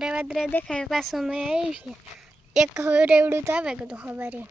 સવારે વાદળા દેખાય પાછું મેં આવી છે એક રેવડું તો આવે ગયું સવારે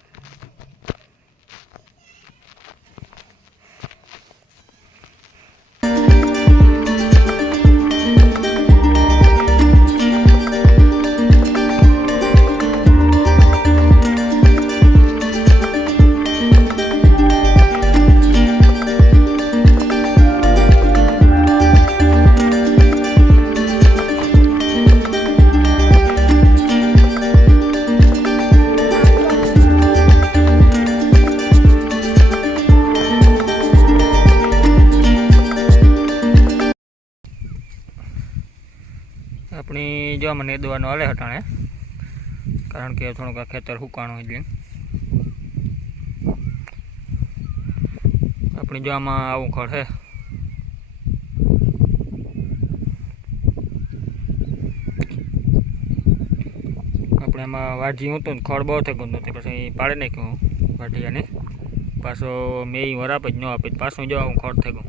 अपनी जो मैंने दवा हाले हटाणे कारण के थोड़ा खेतर हुकाणो એટલે अपनी जो आमा आवुं खड़ है अपने आमा वाढी होतो खड़ बहुत थे गुंदो ते પછી પાડે નાખ્યું વાઢિયાને પાછો મેઈ વરાપ જ ન આપે પાછું જો આવું ખડ થઈ ગયું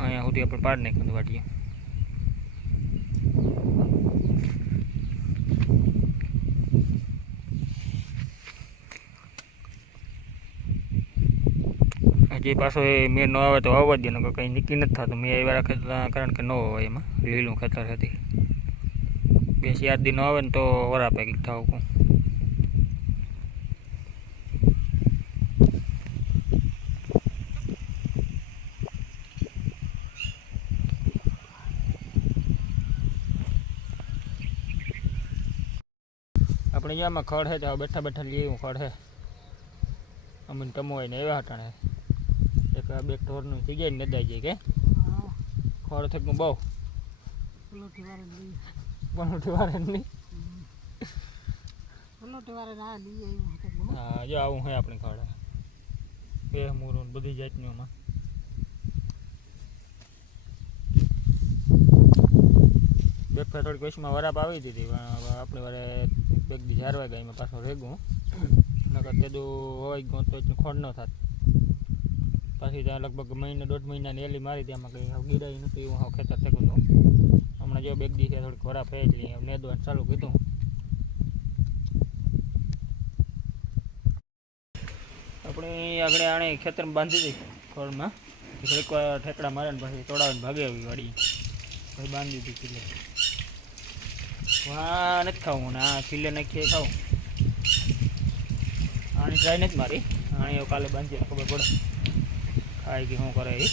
અહીંયા સુધી આપણે પાડી નાખ્યું વાટીએ હજી પાછો એ મેં ન આવે તો આવવા દે ને કંઈ નીકળી નથી થતું મેં એવા રાખે કારણ કે ન હોય એમાં લીલું ખેતર હતી 2-4 દી ન આવે ને તો વરાપે કંઈક થાવું अपने यहाँ खड़ है तो बैठा बैठा लिए हूँ खड़ है अमीन टमो है एवं हटाणे एक बे टोर थी जाए न दाई जाए के खड़ थे बहु हाँ जो आવું है अपनी खड़ બે મૂરું બધી જાતનું માં બે થોડીક વયસમાં વરાપ આવી દીધી આપણે વારે એક દી ઝારવા ગઈ મેં પાછો રેગું નકર તેદું હોય ગયું તો એટલું ખોડ ન થાત પાછી ત્યાં લગભગ મહિને 1.5 મહિનાની એલી મારી ત્યાંમાં કંઈ ગીડાઈ નથી એવું હાવ ખેતર થયું હતું હમણાં જો એક દી થોડીક વરાપ થઈ એટલે નેદવાનું ચાલુ કીધું આપણે આગળ આણે ખેતરમાં બાંધી દીધી ખોળમાં થોડીક વાર ઠેકડા મારે ને પછી તોડાવીને ભાગે આવી વાડી પછી બાંધી દીધી કિલ્લે હા નથી ખાવું ને આ કિલ્લે નાખીએ ખાવું આની ટ્રાય નથી મારી આણી કાલે બાંધીએ ખબર પડે ખાય કે શું કરે એ